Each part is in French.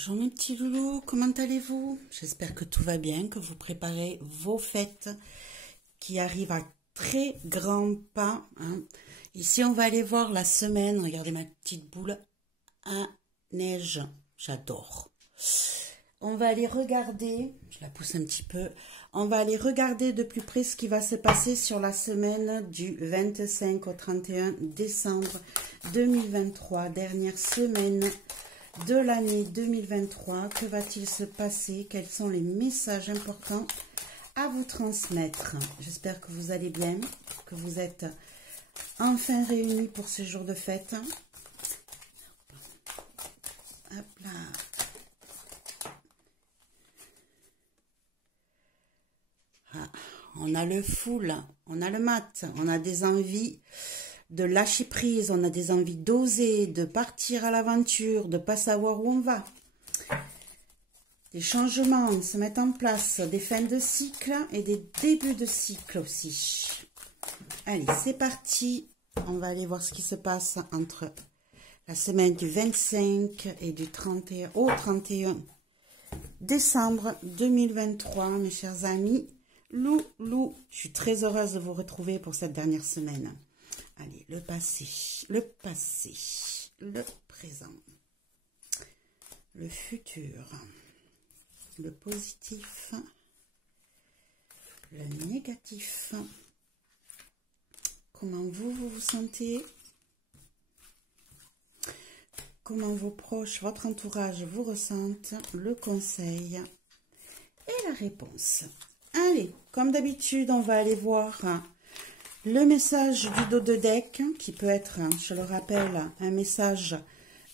Bonjour mes petits loulous, comment allez-vous? J'espère que tout va bien, que vous préparez vos fêtes qui arrivent à très grands pas. Ici, on va aller voir la semaine. Regardez ma petite boule à neige. J'adore. On va aller regarder, je la pousse un petit peu, on va aller regarder de plus près ce qui va se passer sur la semaine du 25 au 31 décembre 2023, dernière semaine de l'année 2023. Que va-t-il se passer? Quels sont les messages importants à vous transmettre? J'espère que vous allez bien, que vous êtes enfin réunis pour ce jour de fête. Hop là. Ah, on a le full, on a le mat, on a des envies de lâcher prise, on a des envies d'oser, de partir à l'aventure, de ne pas savoir où on va. Des changements se mettent en place, des fins de cycle et des débuts de cycle aussi. Allez, c'est parti. On va aller voir ce qui se passe entre la semaine du 25 et du 31 au 31 décembre 2023, mes chers amis. Loulou, je suis très heureuse de vous retrouver pour cette dernière semaine. Allez, le passé, le présent, le futur, le positif, le négatif. Comment vous sentez? Comment vos proches, votre entourage vous ressentent? Le conseil et la réponse. Allez, comme d'habitude, on va aller voir le message du dos de deck, qui peut être, je le rappelle, un message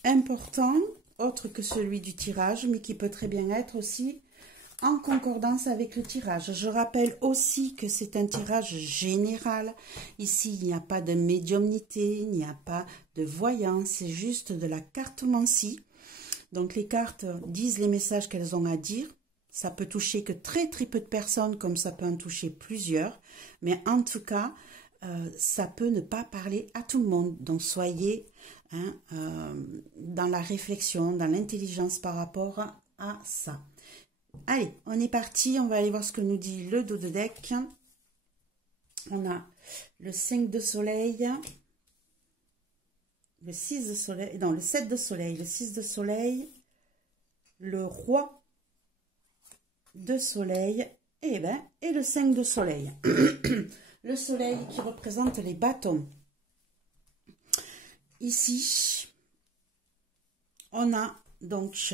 important, autre que celui du tirage, mais qui peut très bien être aussi en concordance avec le tirage. Je rappelle aussi que c'est un tirage général. Ici, il n'y a pas de médiumnité, il n'y a pas de voyance, c'est juste de la cartomancie. Donc, les cartes disent les messages qu'elles ont à dire. Ça peut toucher que très peu de personnes, comme ça peut en toucher plusieurs. Mais en tout cas, ça peut ne pas parler à tout le monde. Donc, soyez dans la réflexion, dans l'intelligence par rapport à ça. Allez, on est parti. On va aller voir ce que nous dit le dos de deck. On a le 5 de soleil, le 6 de soleil, non, le 7 de soleil, le 6 de soleil, le roi de soleil et le 5 de soleil. Le soleil qui représente les bâtons. Ici, on a donc,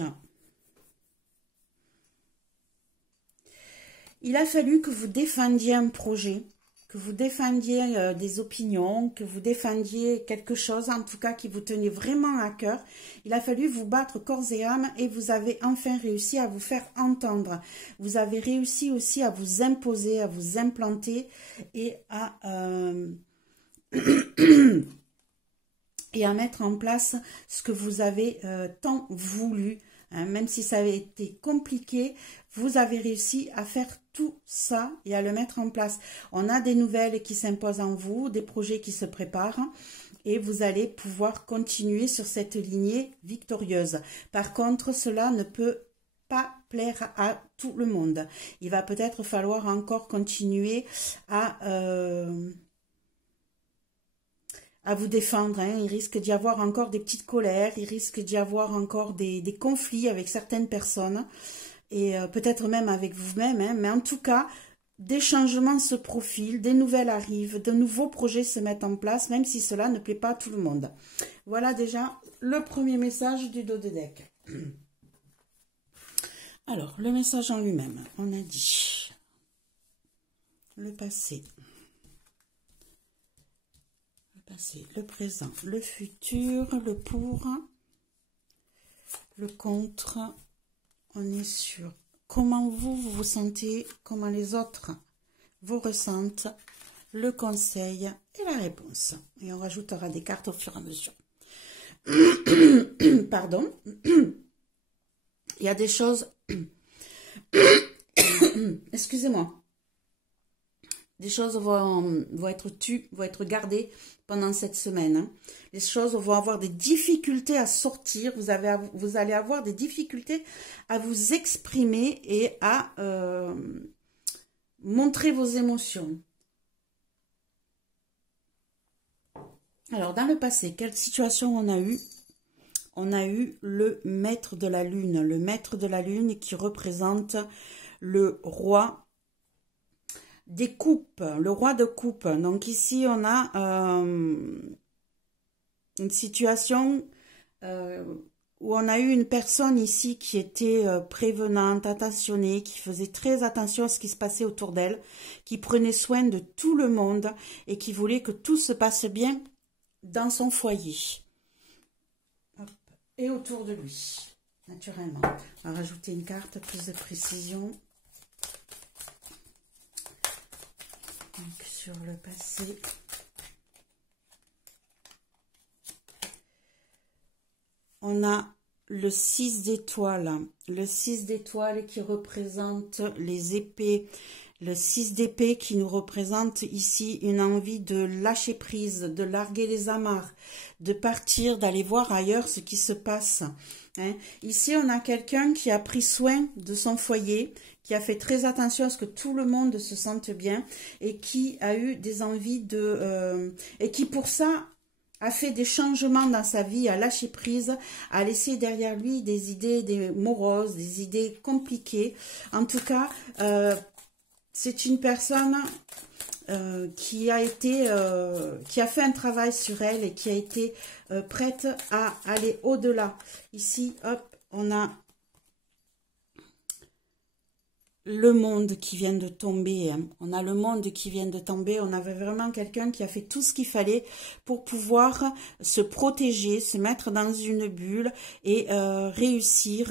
il a fallu que vous défendiez un projet, que vous défendiez des opinions, que vous défendiez quelque chose, en tout cas qui vous tenait vraiment à cœur. Il a fallu vous battre corps et âme et vous avez enfin réussi à vous faire entendre. Vous avez réussi aussi à vous imposer, à vous implanter et à mettre en place ce que vous avez tant voulu. Même si ça avait été compliqué, vous avez réussi à faire tout ça et à le mettre en place. On a des nouvelles qui s'imposent en vous, des projets qui se préparent et vous allez pouvoir continuer sur cette lignée victorieuse. Par contre, cela ne peut pas plaire à tout le monde. Il va peut-être falloir encore continuer à vous défendre. Il risque d'y avoir encore des petites colères, il risque d'y avoir encore des conflits avec certaines personnes et peut-être même avec vous-même. Mais en tout cas, des changements se profilent, des nouvelles arrivent, de nouveaux projets se mettent en place, même si cela ne plaît pas à tout le monde. Voilà déjà le premier message du dos de deck. Alors, le message en lui-même, on a dit le passé. Le présent, le futur, le pour, le contre. On est sur comment vous vous sentez, comment les autres vous ressentent, le conseil et la réponse. Et on rajoutera des cartes au fur et à mesure. Pardon. Il y a des choses... Excusez-moi. Des choses vont être tues, vont être gardées pendant cette semaine. Hein. Les choses vont avoir des difficultés à sortir. Vous allez avoir des difficultés à vous exprimer et à montrer vos émotions. Alors, dans le passé, quelle situation on a eu? On a eu le maître de la lune. Le maître de la lune qui représente le roi des coupes, le roi de coupe. Donc ici, on a une situation où on a eu une personne ici qui était prévenante, attentionnée, qui faisait très attention à ce qui se passait autour d'elle, qui prenait soin de tout le monde et qui voulait que tout se passe bien dans son foyer. Hop. Et autour de lui, naturellement. On va rajouter une carte, plus de précision. Donc, sur le passé. On a le 6 d'étoiles. Le 6 d'étoiles qui représente les épées. Le 6 d'épée qui nous représente ici une envie de lâcher prise, de larguer les amarres, de partir, d'aller voir ailleurs ce qui se passe. Hein. Ici, on a quelqu'un qui a pris soin de son foyer, qui a fait très attention à ce que tout le monde se sente bien et qui a eu des envies de... et qui pour ça a fait des changements dans sa vie, a lâché prise, a laissé derrière lui des idées moroses, des idées compliquées. En tout cas, c'est une personne qui a fait un travail sur elle et qui a été prête à aller au-delà. Ici, hop, on a le monde qui vient de tomber. Hein. On a le monde qui vient de tomber. On avait vraiment quelqu'un qui a fait tout ce qu'il fallait pour pouvoir se protéger, se mettre dans une bulle et réussir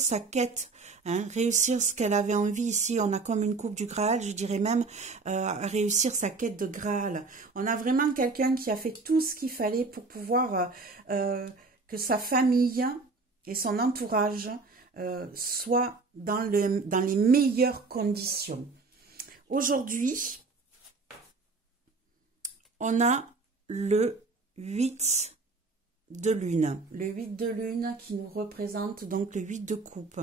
sa quête. Hein, réussir ce qu'elle avait envie. Ici, on a comme une coupe du Graal, je dirais même réussir sa quête de Graal. On a vraiment quelqu'un qui a fait tout ce qu'il fallait pour pouvoir que sa famille et son entourage soient dans les meilleures conditions. Aujourd'hui, on a le 8 de lune. Le 8 de lune qui nous représente donc le 8 de coupe.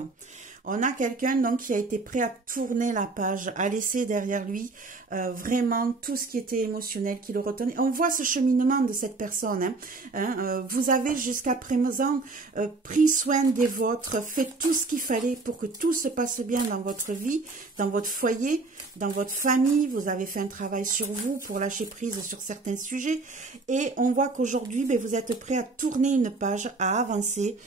On a quelqu'un donc qui a été prêt à tourner la page, à laisser derrière lui vraiment tout ce qui était émotionnel, qui le retenait. On voit ce cheminement de cette personne. Vous avez jusqu'à présent pris soin des vôtres, fait tout ce qu'il fallait pour que tout se passe bien dans votre vie, dans votre foyer, dans votre famille. Vous avez fait un travail sur vous pour lâcher prise sur certains sujets. Et on voit qu'aujourd'hui, vous êtes prêt à tourner une page, à avancer.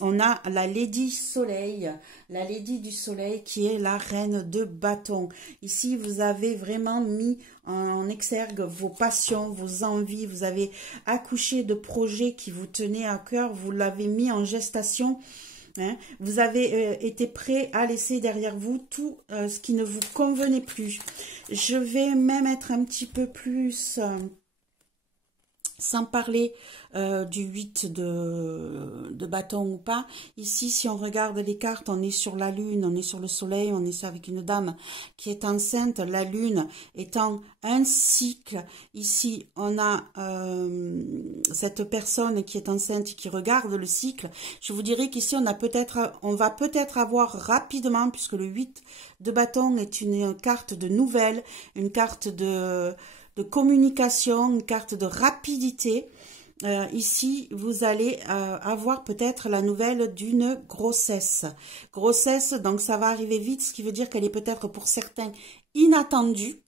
On a la Lady Soleil, la Lady du Soleil qui est la reine de bâton. Ici, vous avez vraiment mis en exergue vos passions, vos envies. Vous avez accouché de projets qui vous tenaient à cœur. Vous l'avez mis en gestation. Hein. Vous avez été prêt à laisser derrière vous tout ce qui ne vous convenait plus. Je vais même être un petit peu plus... sans parler du 8 de bâton ou pas. Ici, si on regarde les cartes, on est sur la lune, on est sur le soleil, on est avec une dame qui est enceinte, la lune étant un cycle. Ici, on a cette personne qui est enceinte et qui regarde le cycle. Je vous dirais qu'ici, on va peut-être avoir rapidement, puisque le 8 de bâton est une carte de nouvelles, une carte de communication, une carte de rapidité. Ici, vous allez avoir peut-être la nouvelle d'une grossesse. Grossesse, donc ça va arriver vite, ce qui veut dire qu'elle est peut-être pour certains inattendue.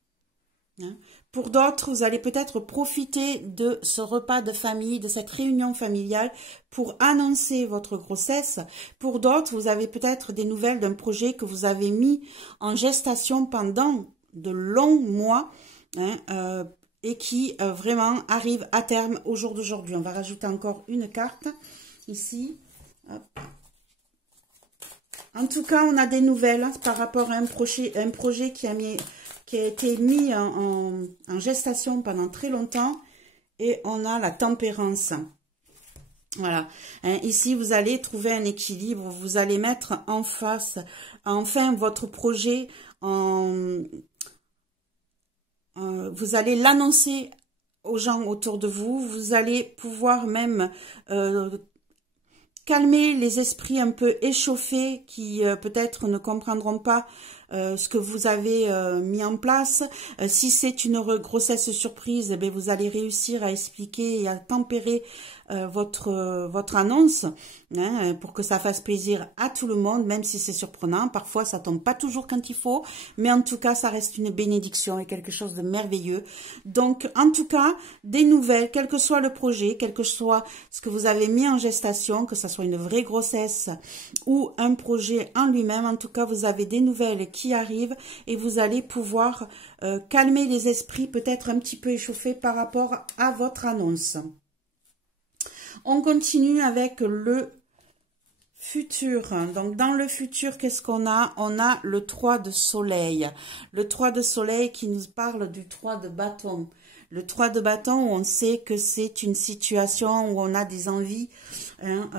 Hein. Pour d'autres, vous allez peut-être profiter de ce repas de famille, de cette réunion familiale pour annoncer votre grossesse. Pour d'autres, vous avez peut-être des nouvelles d'un projet que vous avez mis en gestation pendant de longs mois. Hein, et qui vraiment arrive à terme au jour d'aujourd'hui. On va rajouter encore une carte ici. Hop. En tout cas, on a des nouvelles par rapport à un projet qui a été mis en gestation pendant très longtemps. Et on a la tempérance. Voilà. Hein, ici, vous allez trouver un équilibre. Vous allez mettre en face, enfin, votre projet vous allez l'annoncer aux gens autour de vous. Vous allez pouvoir même calmer les esprits un peu échauffés qui peut-être ne comprendront pas ce que vous avez mis en place. Si c'est une grossesse surprise, eh bien, vous allez réussir à expliquer et à tempérer votre annonce, hein, pour que ça fasse plaisir à tout le monde, même si c'est surprenant. Parfois, ça tombe pas toujours quand il faut, mais en tout cas, ça reste une bénédiction et quelque chose de merveilleux. Donc, en tout cas, des nouvelles, quel que soit le projet, quel que soit ce que vous avez mis en gestation, que ça soit une vraie grossesse ou un projet en lui-même, en tout cas, vous avez des nouvelles qui arrivent et vous allez pouvoir calmer les esprits peut-être un petit peu échauffés par rapport à votre annonce. On continue avec le futur. Donc, dans le futur, qu'est-ce qu'on a? On a le 3 de soleil. Le 3 de soleil qui nous parle du 3 de bâton. Le 3 de bâton, on sait que c'est une situation où on a des envies, hein,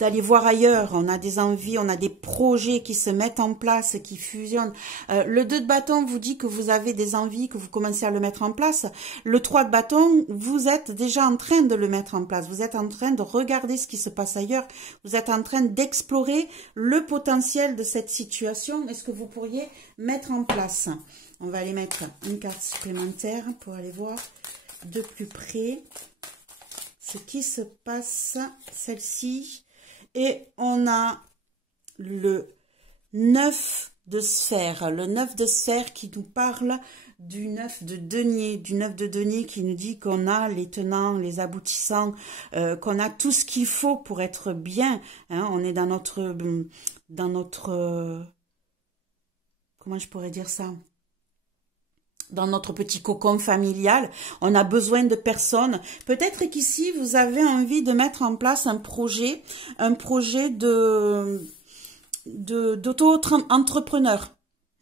d'aller voir ailleurs, on a des envies, on a des projets qui se mettent en place, qui fusionnent. Le 2 de bâton vous dit que vous avez des envies, que vous commencez à le mettre en place. Le 3 de bâton, vous êtes déjà en train de le mettre en place. Vous êtes en train de regarder ce qui se passe ailleurs. Vous êtes en train d'explorer le potentiel de cette situation et ce que vous pourriez mettre en place. On va aller mettre une carte supplémentaire pour aller voir de plus près ce qui se passe, celle-ci. Et on a le 9 de sphère. Le 9 de sphère qui nous parle du 9 de denier. Du 9 de denier qui nous dit qu'on a les tenants, les aboutissants, qu'on a tout ce qu'il faut pour être bien. Hein, on est dans notre comment je pourrais dire ça? Dans notre petit cocon familial, on a besoin de personnes. Peut-être qu'ici, vous avez envie de mettre en place un projet d'auto-entrepreneur.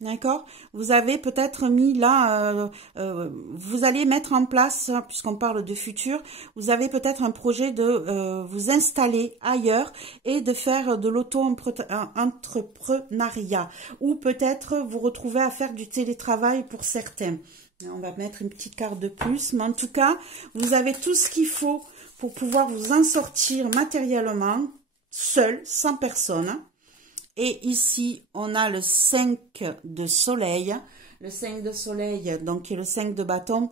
D'accord? Vous avez peut-être mis là, vous allez mettre en place, puisqu'on parle de futur, vous avez peut-être un projet de vous installer ailleurs et de faire de l'auto-entrepreneuriat. Ou peut-être vous retrouver à faire du télétravail pour certains. On va mettre une petite carte de plus, mais en tout cas, vous avez tout ce qu'il faut pour pouvoir vous en sortir matériellement, seul, sans personne. Et ici, on a le 5 de soleil. Le 5 de soleil, donc qui est le 5 de bâton.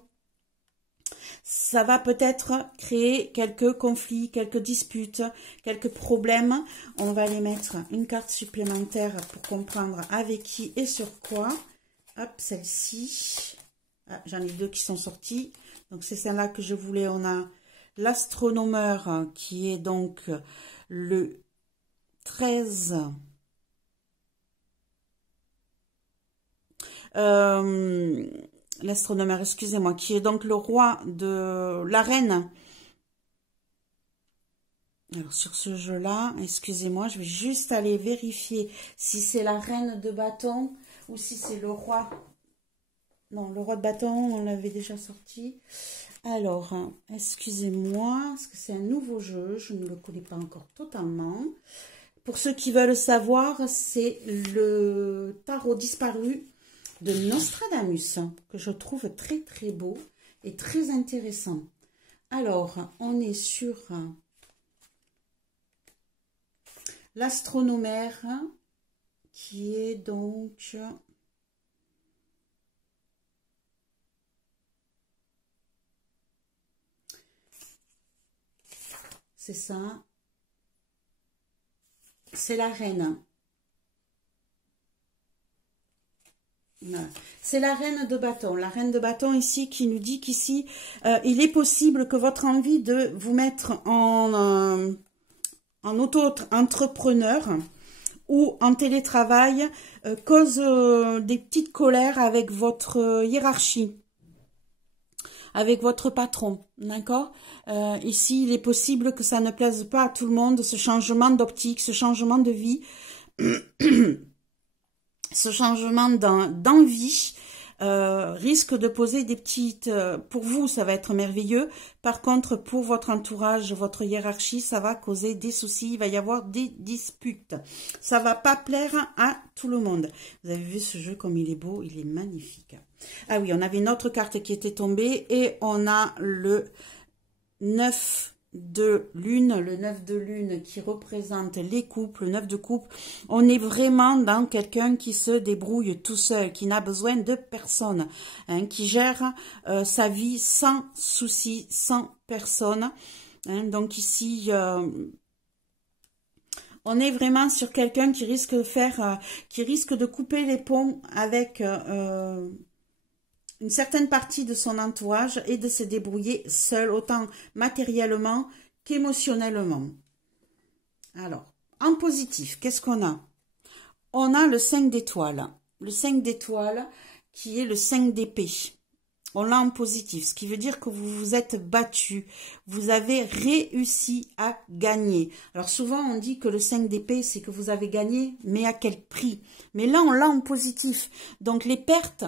Ça va peut-être créer quelques conflits, quelques disputes, quelques problèmes. On va aller mettre une carte supplémentaire pour comprendre avec qui et sur quoi. Hop, celle-ci. Ah, j'en ai deux qui sont sortis. Donc, c'est celle-là que je voulais. On a l'astronomeur qui est donc le 13... l'astronomeur, excusez-moi, qui est donc le roi de la reine. Alors, sur ce jeu-là, excusez-moi, je vais juste aller vérifier si c'est la reine de bâton ou si c'est le roi. Non, le roi de bâton, on l'avait déjà sorti. Alors, excusez-moi, parce que c'est un nouveau jeu, je ne le connais pas encore totalement. Pour ceux qui veulent savoir, c'est le tarot disparu de Nostradamus, que je trouve très très beau et très intéressant. Alors, on est sur l'astronomère qui est donc... C'est ça. C'est la reine. C'est la reine de bâton. La reine de bâton ici qui nous dit qu'ici, il est possible que votre envie de vous mettre en auto-entrepreneur ou en télétravail cause des petites colères avec votre hiérarchie, avec votre patron, d'accord? Ici, il est possible que ça ne plaise pas à tout le monde, ce changement d'optique, ce changement de vie, ce changement d'envie, risque de poser des petites... pour vous, ça va être merveilleux. Par contre, pour votre entourage, votre hiérarchie, ça va causer des soucis. Il va y avoir des disputes. Ça va pas plaire à tout le monde. Vous avez vu ce jeu comme il est beau, il est magnifique. Ah oui, on avait une autre carte qui était tombée et on a le 9 de lune, le 9 de lune qui représente les couples, le 9 de coupe. On est vraiment dans quelqu'un qui se débrouille tout seul, qui n'a besoin de personne, hein, qui gère sa vie sans souci, sans personne. Hein, donc ici, on est vraiment sur quelqu'un qui risque de faire, qui risque de couper les ponts avec une certaine partie de son entourage et de se débrouiller seul, autant matériellement qu'émotionnellement. Alors, en positif, qu'est-ce qu'on a? On a le 5 d'étoiles. Le 5 d'étoiles qui est le 5 d'épée. On l'a en positif, ce qui veut dire que vous vous êtes battu. Vous avez réussi à gagner. Alors souvent, on dit que le 5 d'épée, c'est que vous avez gagné, mais à quel prix? Mais là, on l'a en positif. Donc, les pertes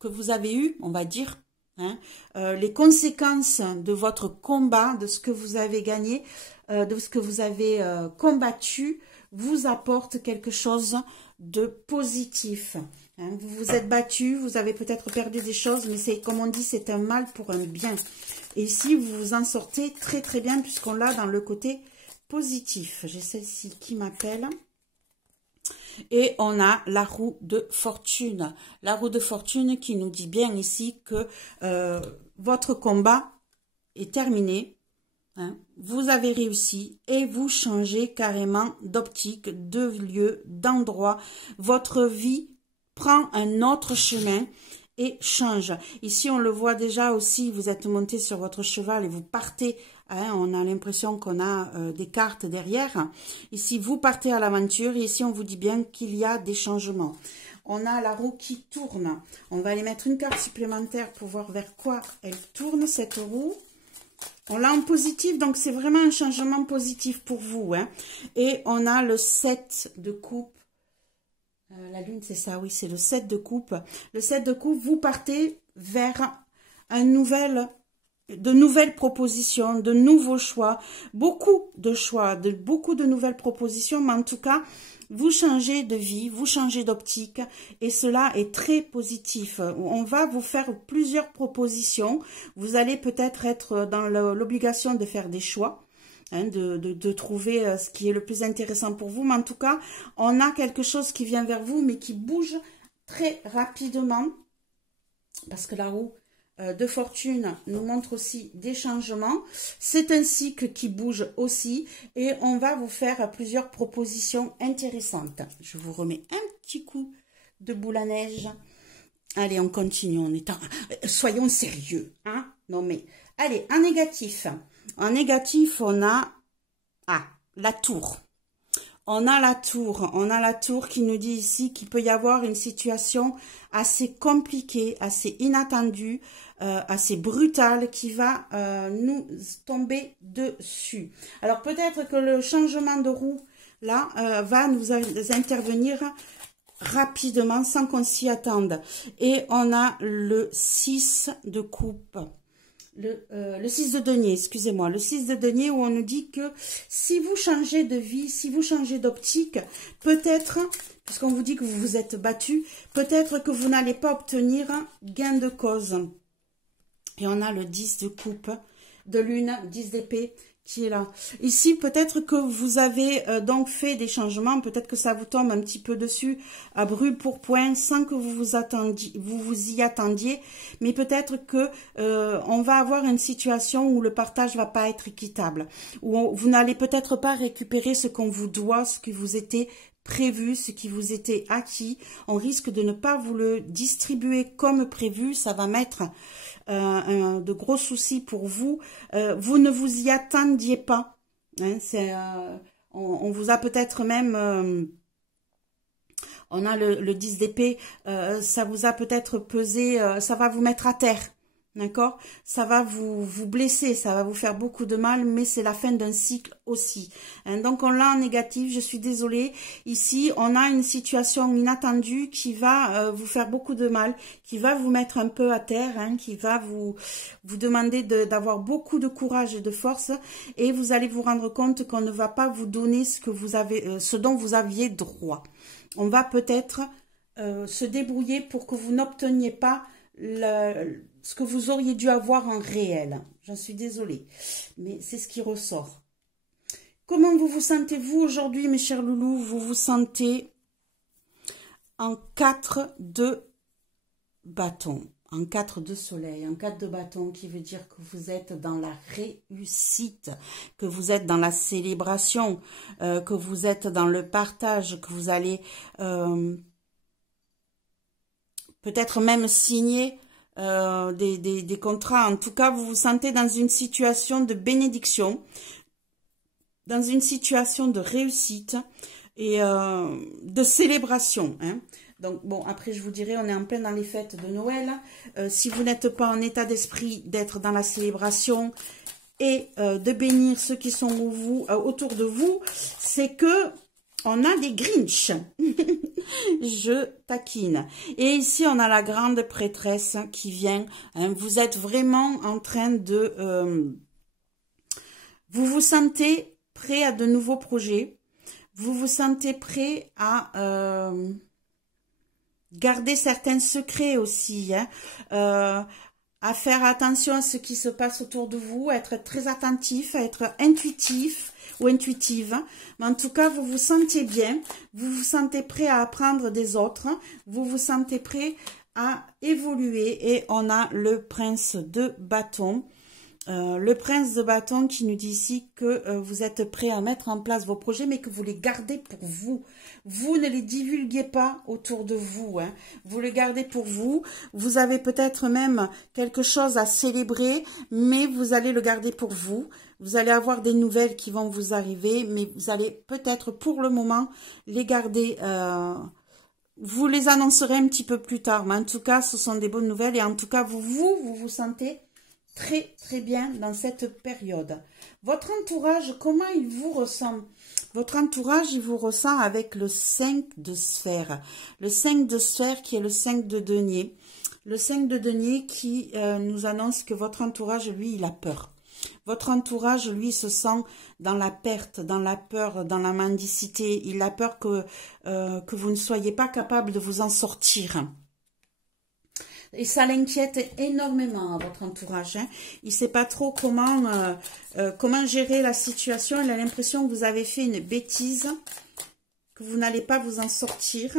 que vous avez eu, on va dire, hein, les conséquences de votre combat, de ce que vous avez gagné, de ce que vous avez combattu, vous apportent quelque chose de positif. Hein. Vous vous êtes battu, vous avez peut-être perdu des choses, mais c'est comme on dit, c'est un mal pour un bien. Et ici, vous vous en sortez très très bien puisqu'on l'a dans le côté positif. J'ai celle-ci qui m'appelle. Et on a la roue de fortune. La roue de fortune qui nous dit bien ici que votre combat est terminé. Hein, vous avez réussi et vous changez carrément d'optique, de lieu, d'endroit. Votre vie prend un autre chemin et change. Ici, on le voit déjà aussi, vous êtes monté sur votre cheval et vous partez. Hein, on a l'impression qu'on a des cartes derrière. Ici, vous partez à l'aventure et ici, on vous dit bien qu'il y a des changements. On a la roue qui tourne. On va aller mettre une carte supplémentaire pour voir vers quoi elle tourne, cette roue. On l'a en positif, donc c'est vraiment un changement positif pour vous. Hein. Et on a le 7 de coupe. La lune, c'est ça, oui, c'est le 7 de coupe. Le 7 de coupe, vous partez vers de nouvelles propositions, de nouveaux choix, beaucoup de nouvelles propositions, mais en tout cas, vous changez de vie, vous changez d'optique et cela est très positif. On va vous faire plusieurs propositions. Vous allez peut-être être dans l'obligation de faire des choix. Hein, de trouver ce qui est le plus intéressant pour vous. Mais en tout cas, on a quelque chose qui vient vers vous, mais qui bouge très rapidement. Parce que la roue de fortune nous montre aussi des changements. C'est un cycle qui bouge aussi. Et on va vous faire plusieurs propositions intéressantes. Je vous remets un petit coup de boule à neige. Allez, on continue. Soyons sérieux. Hein? Non mais, allez, en négatif. En négatif, on a la tour. On a la tour qui nous dit ici qu'il peut y avoir une situation assez compliquée, assez inattendue, assez brutale qui va nous tomber dessus. Alors peut-être que le changement de roue, là, va nous intervenir rapidement sans qu'on s'y attende. Et on a le 6 de coupe. Le 6 de denier, excusez-moi, le 6 de denier où on nous dit que si vous changez de vie, si vous changez d'optique, peut-être, puisqu'on vous dit que vous vous êtes battu, peut-être que vous n'allez pas obtenir gain de cause. Et on a le 10 de coupe, de lune, 10 d'épée qui est là. Ici, peut-être que vous avez donc fait des changements, peut-être que ça vous tombe un petit peu dessus à brûle pour point sans que vous vous y attendiez, mais peut-être que on va avoir une situation où le partage va pas être équitable, où vous n'allez peut-être pas récupérer ce qu'on vous doit, ce qui vous était prévu, ce qui vous était acquis. On risque de ne pas vous le distribuer comme prévu, ça va mettre de gros soucis pour vous. Vous ne vous y attendiez pas. Hein, on vous a peut-être même... on a le 10 d'épée, ça vous a peut-être pesé, ça va vous mettre à terre. D'accord? Ça va vous blesser, ça va vous faire beaucoup de mal, mais c'est la fin d'un cycle aussi. Hein, donc, on l'a en négatif, je suis désolée. Ici, on a une situation inattendue qui va vous faire beaucoup de mal, qui va vous mettre un peu à terre, hein, qui va vous demander d'avoir beaucoup de courage et de force, et vous allez vous rendre compte qu'on ne va pas vous donner ce dont vous aviez droit. On va peut-être se débrouiller pour que vous n'obteniez pas ce que vous auriez dû avoir en réel. J'en suis désolée, mais c'est ce qui ressort. Comment vous sentez-vous aujourd'hui, mes chers loulous? Vous vous sentez en 4 de bâton, en 4 de soleil, en 4 de bâton, qui veut dire que vous êtes dans la réussite, que vous êtes dans la célébration, que vous êtes dans le partage, que vous allez peut-être même signer des contrats. En tout cas, vous vous sentez dans une situation de bénédiction, dans une situation de réussite et de célébration. Hein. Donc, bon, après, je vous dirai, on est en plein dans les fêtes de Noël. Si vous n'êtes pas en état d'esprit d'être dans la célébration et de bénir ceux qui sont autour de vous, c'est que on a des Grinch. Je taquine. Et ici, on a la grande prêtresse qui vient. Hein, vous êtes vraiment en train de... vous vous sentez prêt à de nouveaux projets. Vous vous sentez prêt à garder certains secrets aussi. Hein, à faire attention à ce qui se passe autour de vous, à être très attentif, à être intuitif ou intuitive. Mais en tout cas, vous vous sentez bien, vous vous sentez prêt à apprendre des autres, vous vous sentez prêt à évoluer. Et on a le prince de bâton. Le prince de bâton qui nous dit ici que vous êtes prêt à mettre en place vos projets, mais que vous les gardez pour vous. Vous ne les divulguez pas autour de vous. Hein. Vous les gardez pour vous. Vous avez peut-être même quelque chose à célébrer, mais vous allez le garder pour vous. Vous allez avoir des nouvelles qui vont vous arriver, mais vous allez peut-être pour le moment les garder. Vous les annoncerez un petit peu plus tard, mais en tout cas, ce sont des bonnes nouvelles. Et en tout cas, vous vous sentez très très bien dans cette période. Votre entourage, comment il vous ressent? Votre entourage, il vous ressent avec le 5 de sphère. Le 5 de sphère qui est le 5 de denier. Le 5 de denier qui nous annonce que votre entourage, lui, il a peur. Votre entourage, lui, se sent dans la perte, dans la peur, dans la mendicité. Il a peur que vous ne soyez pas capable de vous en sortir. Et ça l'inquiète énormément à votre entourage. Hein. Il ne sait pas trop comment gérer la situation. Il a l'impression que vous avez fait une bêtise, que vous n'allez pas vous en sortir.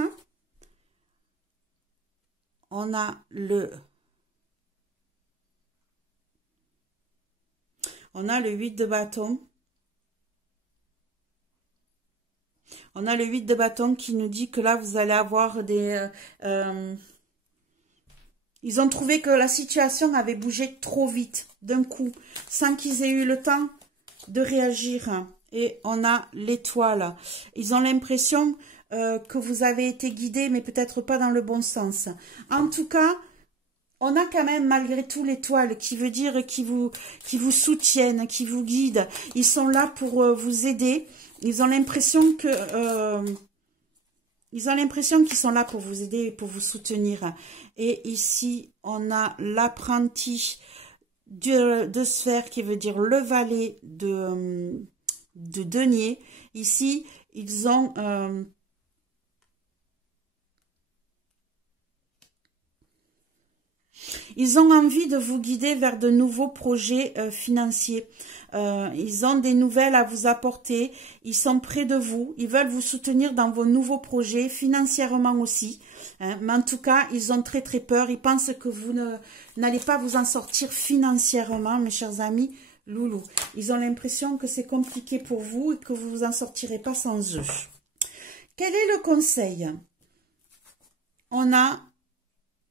On a le 8 de bâton. On a le 8 de bâton qui nous dit que là, vous allez avoir des... ils ont trouvé que la situation avait bougé trop vite, d'un coup, sans qu'ils aient eu le temps de réagir. Et on a l'étoile. Ils ont l'impression que vous avez été guidé, mais peut-être pas dans le bon sens. En tout cas, on a quand même malgré tout l'étoile, qui veut dire qui vous soutiennent, qui vous guident. Ils sont là pour vous aider. Ils ont l'impression que... ils ont l'impression qu'ils sont là pour vous aider et pour vous soutenir. Et ici, on a l'apprenti de sphère qui veut dire le valet de denier. Ici, ils ont... ils ont envie de vous guider vers de nouveaux projets financiers. Ils ont des nouvelles à vous apporter. Ils sont près de vous. Ils veulent vous soutenir dans vos nouveaux projets, financièrement aussi. Hein. Mais en tout cas, ils ont très très peur. Ils pensent que vous n'allez pas vous en sortir financièrement, mes chers amis loulous. Ils ont l'impression que c'est compliqué pour vous et que vous vous en sortirez pas sans eux. Quel est le conseil? On a...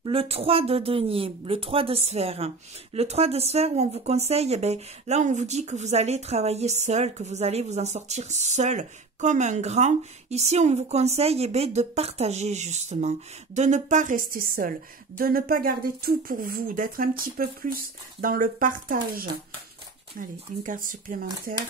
le 3 de denier, le 3 de sphère. Le 3 de sphère où on vous conseille, eh bien, là on vous dit que vous allez travailler seul, que vous allez vous en sortir seul, comme un grand. Ici, on vous conseille de partager justement, de ne pas rester seul, de ne pas garder tout pour vous, d'être un petit peu plus dans le partage. Allez, une carte supplémentaire.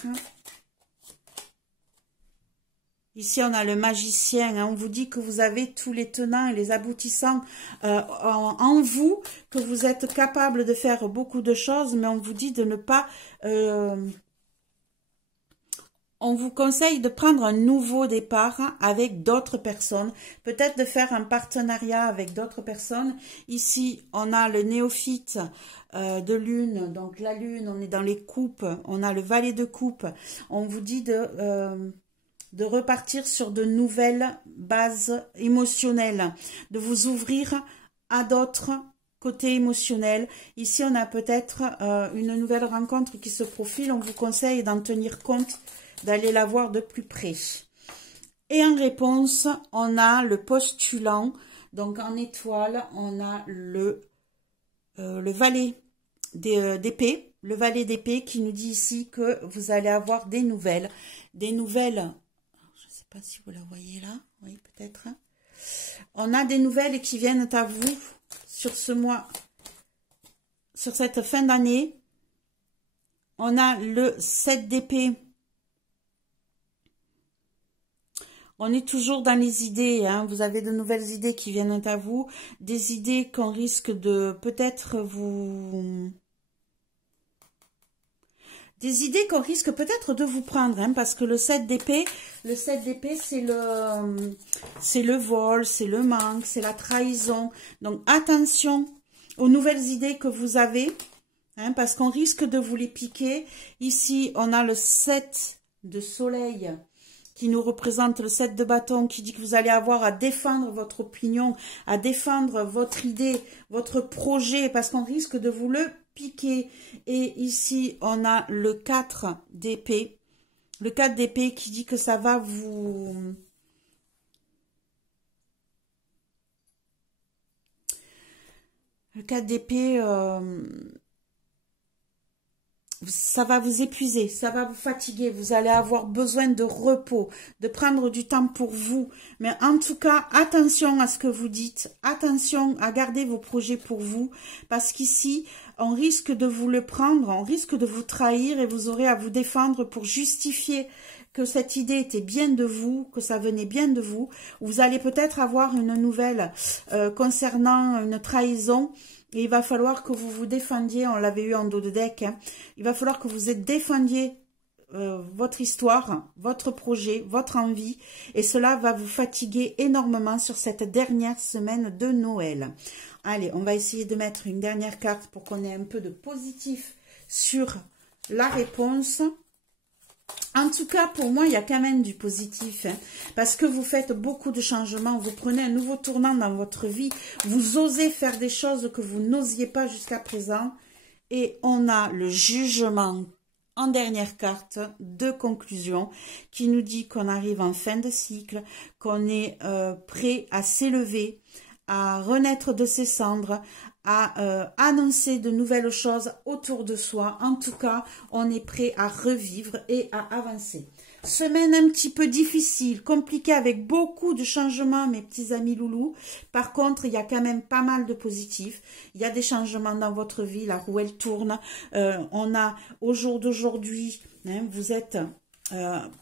Ici, on a le magicien. Hein. On vous dit que vous avez tous les tenants et les aboutissants en vous, que vous êtes capable de faire beaucoup de choses, mais on vous dit de ne pas... on vous conseille de prendre un nouveau départ avec d'autres personnes, peut-être de faire un partenariat avec d'autres personnes. Ici, on a le néophyte de lune, donc la lune, on est dans les coupes, on a le valet de coupe. On vous dit de repartir sur de nouvelles bases émotionnelles, de vous ouvrir à d'autres côtés émotionnels. Ici, on a peut-être une nouvelle rencontre qui se profile. On vous conseille d'en tenir compte, d'aller la voir de plus près. Et en réponse, on a le postulant. Donc, en étoile, on a le valet d'épée. Le valet d'épée qui nous dit ici que vous allez avoir des nouvelles. Des nouvelles... Je ne sais pas si vous la voyez là. Oui, peut-être. On a des nouvelles qui viennent à vous sur ce mois, sur cette fin d'année. On a le 7 d'épée. On est toujours dans les idées, hein. Vous avez de nouvelles idées qui viennent à vous, des idées qu'on risque de peut-être vous... Des idées qu'on risque peut-être de vous prendre, hein, parce que le 7 d'épée, c'est le vol, c'est le manque, c'est la trahison. Donc attention aux nouvelles idées que vous avez, hein, parce qu'on risque de vous les piquer. Ici, on a le 7 de soleil qui nous représente le 7 de bâton, qui dit que vous allez avoir à défendre votre opinion, à défendre votre idée, votre projet, parce qu'on risque de vous le piquer. Et ici, on a le 4 d'épée. Le 4 d'épée qui dit que ça va vous... Le 4 d'épée... ça va vous épuiser, ça va vous fatiguer, vous allez avoir besoin de repos, de prendre du temps pour vous. Mais en tout cas, attention à ce que vous dites, attention à garder vos projets pour vous, parce qu'ici, on risque de vous le prendre, on risque de vous trahir et vous aurez à vous défendre pour justifier que cette idée était bien de vous, que ça venait bien de vous. Vous allez peut-être avoir une nouvelle concernant une trahison. Et il va falloir que vous vous défendiez, on l'avait eu en dos de deck, hein. Il va falloir que vous défendiez votre histoire, votre projet, votre envie. Et cela va vous fatiguer énormément sur cette dernière semaine de Noël. Allez, on va essayer de mettre une dernière carte pour qu'on ait un peu de positif sur la réponse. En tout cas, pour moi, il y a quand même du positif, hein, parce que vous faites beaucoup de changements, vous prenez un nouveau tournant dans votre vie, vous osez faire des choses que vous n'osiez pas jusqu'à présent, et on a le jugement en dernière carte de conclusion qui nous dit qu'on arrive en fin de cycle, qu'on est prêt à s'élever, à renaître de ses cendres, à annoncer de nouvelles choses autour de soi. En tout cas, on est prêt à revivre et à avancer. Semaine un petit peu difficile, compliquée, avec beaucoup de changements, mes petits amis loulous. Par contre, il y a quand même pas mal de positifs. Il y a des changements dans votre vie, la roue elle tourne. On a au jour d'aujourd'hui, hein, vous êtes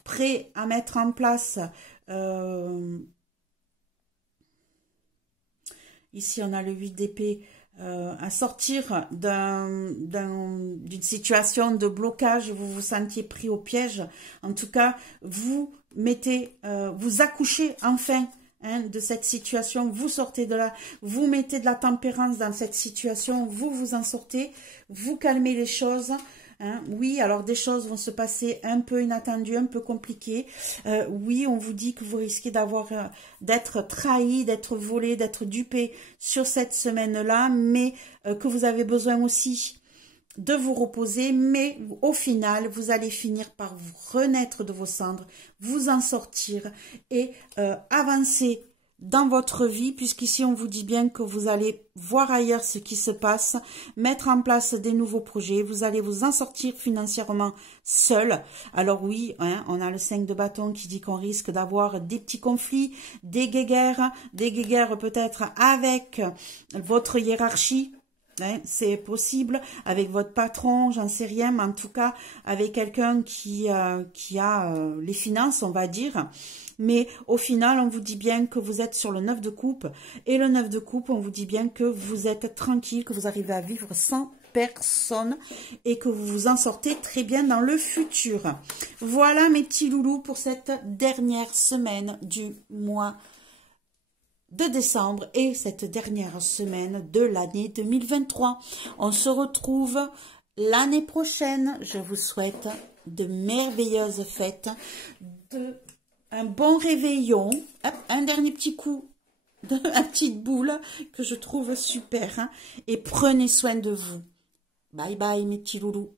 prêt à mettre en place... ici, on a le 8 d'épée. À sortir d'une situation de blocage, vous vous sentiez pris au piège. En tout cas, vous mettez, vous accouchez enfin, hein, de cette situation, vous sortez de là, vous mettez de la tempérance dans cette situation, vous vous en sortez, vous calmez les choses. Hein, oui, alors des choses vont se passer un peu inattendues, un peu compliquées. Oui, on vous dit que vous risquez d'être trahi, d'être volé, d'être dupé sur cette semaine-là, mais que vous avez besoin aussi de vous reposer. Mais au final, vous allez finir par vous renaître de vos cendres, vous en sortir et avancer dans votre vie, puisqu'ici on vous dit bien que vous allez voir ailleurs ce qui se passe, mettre en place des nouveaux projets, vous allez vous en sortir financièrement seul. Alors oui, hein, on a le 5 de bâton qui dit qu'on risque d'avoir des petits conflits, des guéguerres peut-être avec votre hiérarchie. Hein, c'est possible avec votre patron, j'en sais rien, mais en tout cas avec quelqu'un qui a les finances, on va dire. Mais au final, on vous dit bien que vous êtes sur le 9 de coupe. Et le 9 de coupe, on vous dit bien que vous êtes tranquille, que vous arrivez à vivre sans personne et que vous vous en sortez très bien dans le futur. Voilà mes petits loulous pour cette dernière semaine du mois de décembre et cette dernière semaine de l'année 2023. On se retrouve l'année prochaine. Je vous souhaite de merveilleuses fêtes, un bon réveillon, hop, un dernier petit coup de ma petite boule que je trouve super, hein, et prenez soin de vous. Bye bye mes petits loulous.